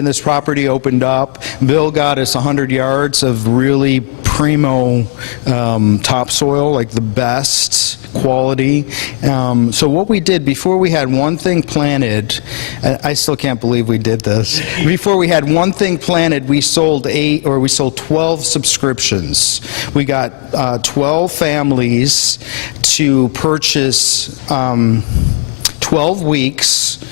And this property opened up. Bill got us 100 yards of really primo topsoil, like the best quality. So what we did before we had one thing planted, I still can't believe we did this. Before we had one thing planted, we sold 12 subscriptions. We got 12 families to purchase 12 weeks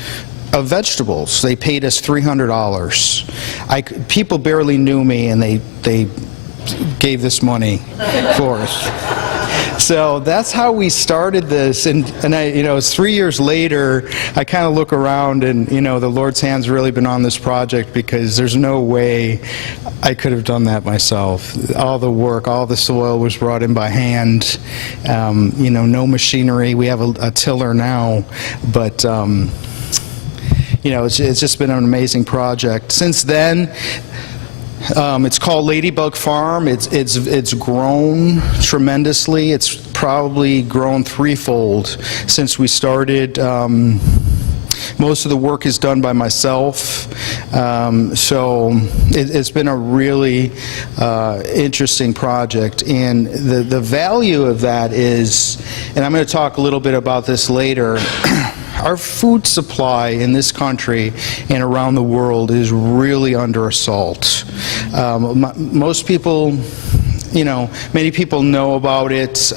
of vegetables. They paid us $300. People barely knew me, and they gave this money for us. So that's how we started this, and it's 3 years later. I kind of look around, and the Lord's hand's really been on this project, because there's no way I could have done that myself. All the work, all the soil was brought in by hand. No machinery. We have a tiller now, but it's just been an amazing project. Since then, it's called Ladybug Farm. It's grown tremendously. It's probably grown threefold since we started. Most of the work is done by myself, so it's been a really interesting project. And the value of that is, and I'm going to talk a little bit about this later, our food supply in this country and around the world is really under assault. Most people, many people know about it.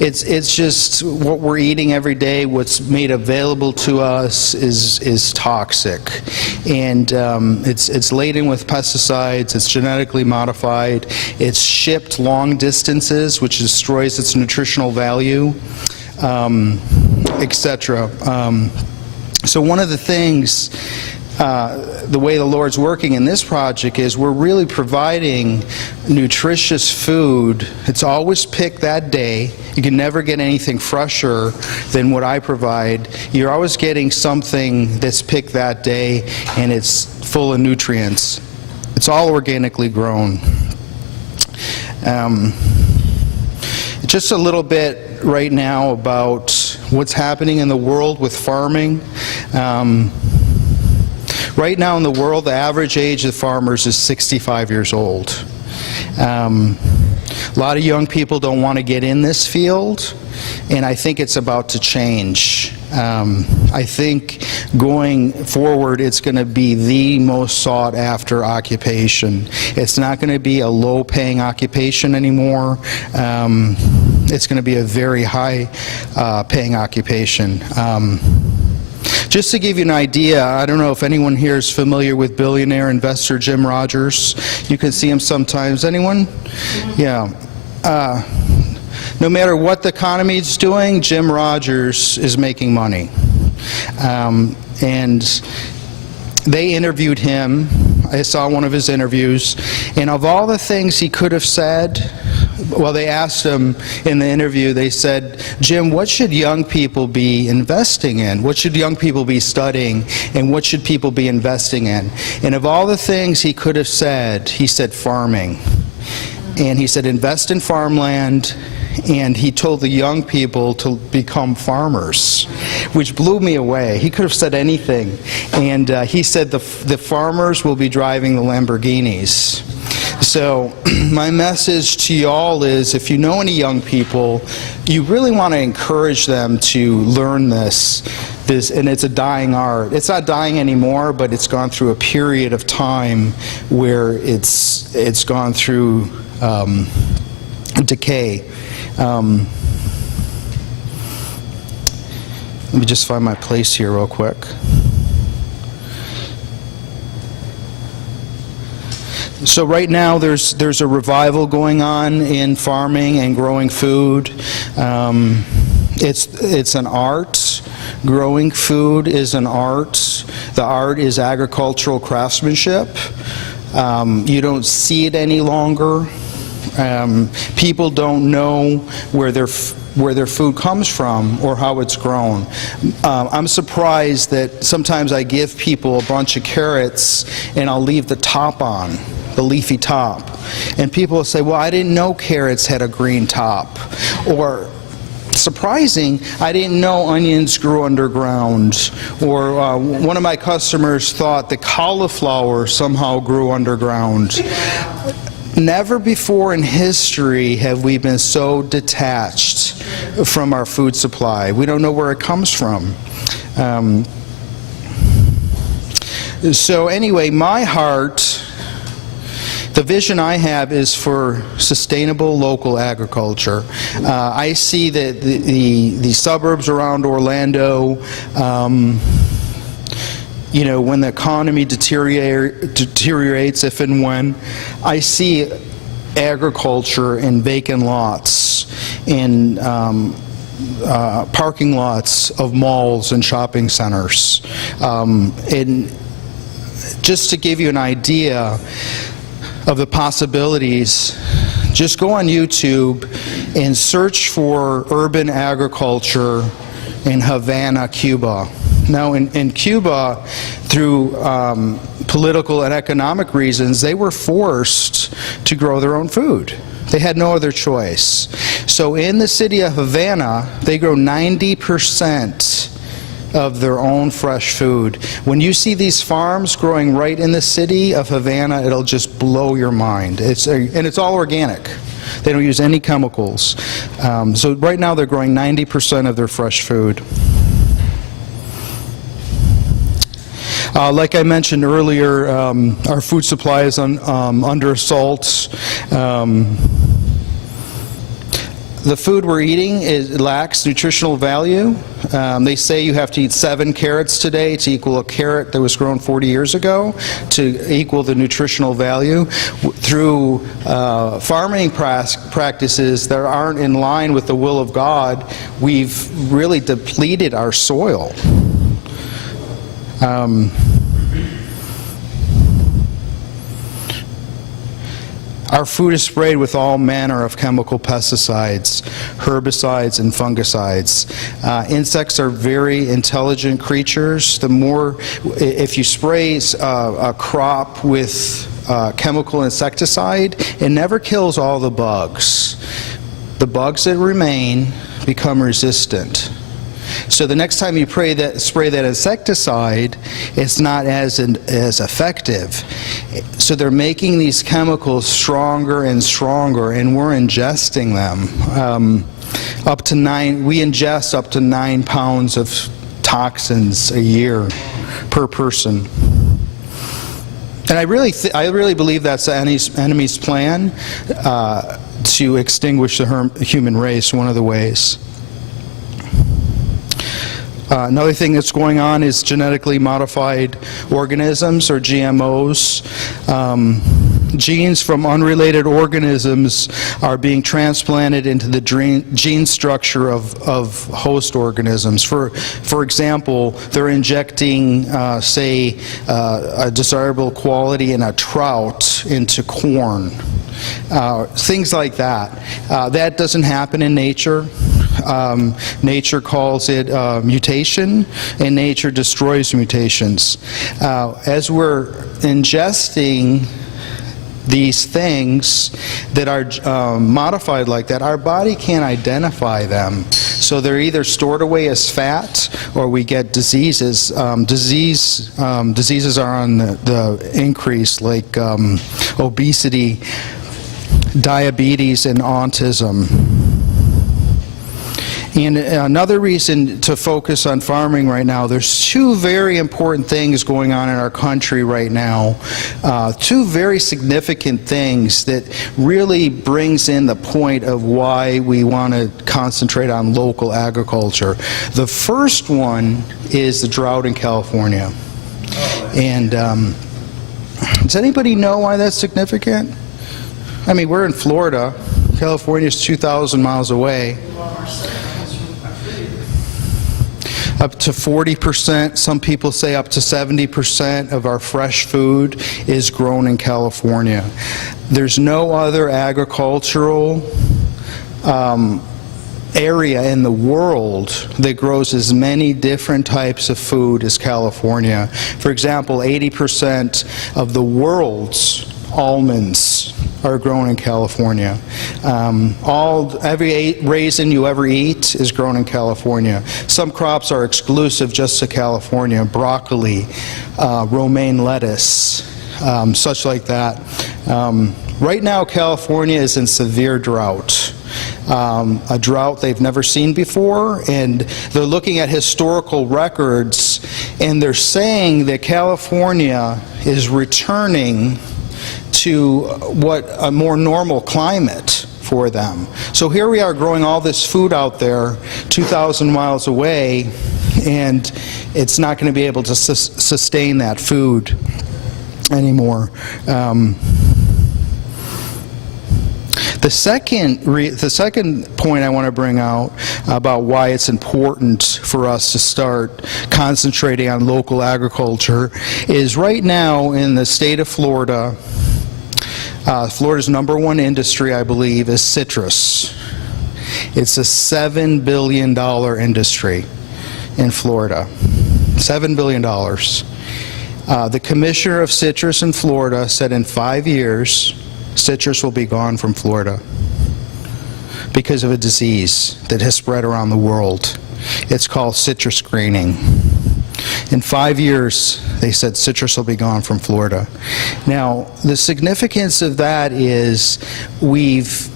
It's just what we're eating every day. What's made available to us is toxic, and it's laden with pesticides. It's genetically modified. It's shipped long distances, which destroys its nutritional value, etc. So one of the things, the way the Lord's working in this project is we're really providing nutritious food. It's always picked that day. You can never get anything fresher than what I provide. You're always getting something that's picked that day, and it's full of nutrients. It's all organically grown. Just a little bit right now about what's happening in the world with farming. Right now in the world, the average age of farmers is 65 years old. A lot of young people don't want to get in this field, and I think it's about to change. I think going forward, it's going to be the most sought after occupation. It's not going to be a low paying occupation anymore. It's going to be a very high paying occupation. Just to give you an idea, I don't know if anyone here is familiar with billionaire investor Jim Rogers. You can see him sometimes. Anyone? Yeah. No matter what the economy is doing, Jim Rogers is making money. And they interviewed him. I saw one of his interviews. And of all the things he could have said, well, they asked him in the interview, they said, Jim, what should young people be investing in? What should young people be studying? And what should people be investing in? And of all the things he could have said, he said farming. And he said invest in farmland. And he told the young people to become farmers, which blew me away. He could have said anything. And he said the farmers will be driving the Lamborghinis. So my message to y'all is, if you know any young people, you really want to encourage them to learn this, and it's a dying art. It's not dying anymore, but it's gone through a period of time where it's gone through decay. Let me just find my place here real quick. So right now there's a revival going on in farming and growing food. It's an art. Growing food is an art. The art is agricultural craftsmanship. You don't see it any longer. People don't know where their food comes from or how it's grown. I'm surprised that sometimes I give people a bunch of carrots and I'll leave the top on, the leafy top. And people will say, well, I didn't know carrots had a green top. Or surprising, I didn't know onions grew underground. Or one of my customers thought that cauliflower somehow grew underground. Never before in history have we been so detached from our food supply. We don't know where it comes from. So anyway, my heart, the vision I have is for sustainable local agriculture. I see that the suburbs around Orlando, when the economy deteriorates, if and when, I see agriculture in vacant lots, in parking lots of malls and shopping centers. And just to give you an idea of the possibilities, just go on YouTube and search for urban agriculture in Havana, Cuba. Now, in Cuba, through political and economic reasons, they were forced to grow their own food. They had no other choice. So in the city of Havana, they grow 90% of their own fresh food. When you see these farms growing right in the city of Havana, it'll just blow your mind. And it's all organic. They don't use any chemicals. So right now they're growing 90% of their fresh food. Like I mentioned earlier, our food supply is under assault. The food we're eating lacks nutritional value. They say you have to eat 7 carrots today to equal a carrot that was grown 40 years ago to equal the nutritional value. Through farming practices that aren't in line with the will of God, we've really depleted our soil. Our food is sprayed with all manner of chemical pesticides, herbicides, and fungicides. Insects are very intelligent creatures. The more, if you spray a crop with chemical insecticide, it never kills all the bugs. The bugs that remain become resistant. So the next time you spray that insecticide, it's not as effective. So they're making these chemicals stronger and stronger, and we're ingesting them. We ingest up to 9 pounds of toxins a year per person. And I really believe that's the enemy's plan to extinguish the human race, one of the ways. Another thing that's going on is genetically modified organisms, or GMOs. Genes from unrelated organisms are being transplanted into the gene structure of host organisms. For example, they're injecting, say, a desirable quality in a trout into corn. Things like that. That doesn't happen in nature. Nature calls it mutation, and nature destroys mutations. As we're ingesting these things that are modified like that, our body can't identify them. So they're either stored away as fat, or we get diseases. Diseases are on the increase, like obesity, diabetes, and autism. And another reason to focus on farming right now, there's 2 very important things going on in our country right now. 2 very significant things that really brings in the point of why we want to concentrate on local agriculture. The first one is the drought in California. And does anybody know why that's significant? I mean, we're in Florida. California's 2,000 miles away. Up to 40%, some people say up to 70% of our fresh food is grown in California. There's no other agricultural area in the world that grows as many different types of food as California. For example, 80% of the world's almonds are grown in California. Every raisin you ever eat is grown in California. Some crops are exclusive just to California: broccoli, romaine lettuce, such like that. Right now, California is in severe drought. A drought they've never seen before, and they're looking at historical records, and they're saying that California is returning to what a more normal climate for them. So here we are growing all this food out there 2,000 miles away, and it's not going to be able to sustain that food anymore. The second point I want to bring out about why it's important for us to start concentrating on local agriculture is right now in the state of Florida, Florida's #1 industry, I believe, is citrus. It's a $7 billion industry in Florida. $7 billion. The commissioner of citrus in Florida said in 5 years, citrus will be gone from Florida because of a disease that has spread around the world. It's called citrus greening. In 5 years, they said citrus will be gone from Florida. Now, the significance of that is we've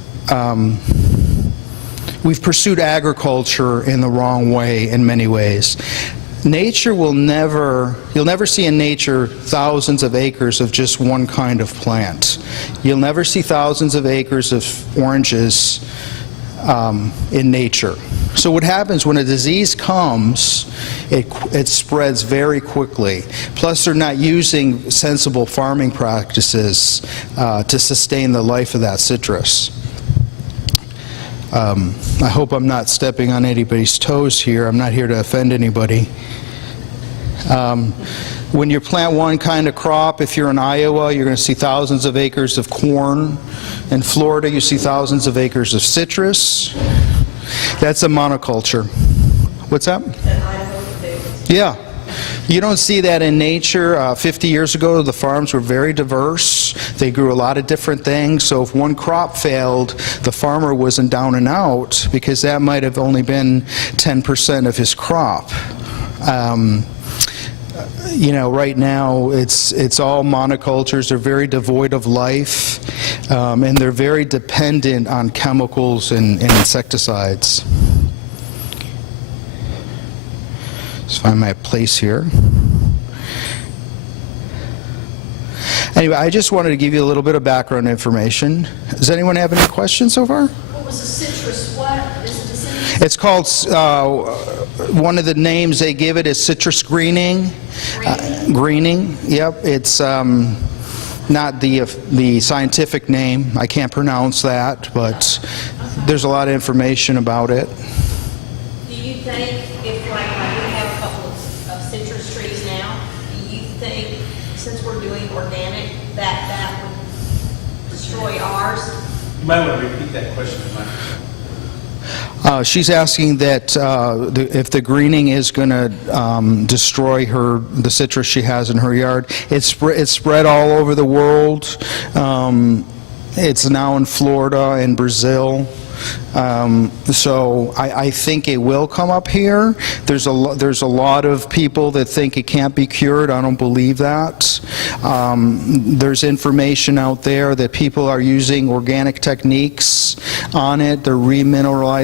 pursued agriculture in the wrong way in many ways. Nature will never, you'll never see in nature thousands of acres of just one kind of plant. You'll never see thousands of acres of oranges in nature. So what happens when a disease comes, it spreads very quickly. Plus they're not using sensible farming practices to sustain the life of that citrus. I hope I'm not stepping on anybody's toes here. I'm not here to offend anybody. When you plant one kind of crop, if you're in Iowa, you're going to see thousands of acres of corn. In Florida, you see thousands of acres of citrus. That's a monoculture. What's that? Yeah. You don't see that in nature. 50 years ago, the farms were very diverse. They grew a lot of different things. So if one crop failed, the farmer wasn't down and out because that might have only been 10% of his crop. You know, right now it's all monocultures. They're very devoid of life, and they're very dependent on chemicals and insecticides. Let's find my place here. Anyway, I just wanted to give you a little bit of background information. Does anyone have any questions so far? What was the citrus? What is it? It's called, one of the names they give it is citrus greening. Greening, yep. It's not the scientific name. I can't pronounce that, but there's a lot of information about it. Do you think, if like we have a couple of citrus trees now, do you think, since we're doing organic, that would destroy ours? You might want to repeat that question. She's asking that if the greening is going to destroy the citrus she has in her yard. It's spread all over the world. It's now in Florida and Brazil. So I think it will come up here. There's a lot of people that think it can't be cured. I don't believe that. There's information out there that people are using organic techniques on it. They're remineralizing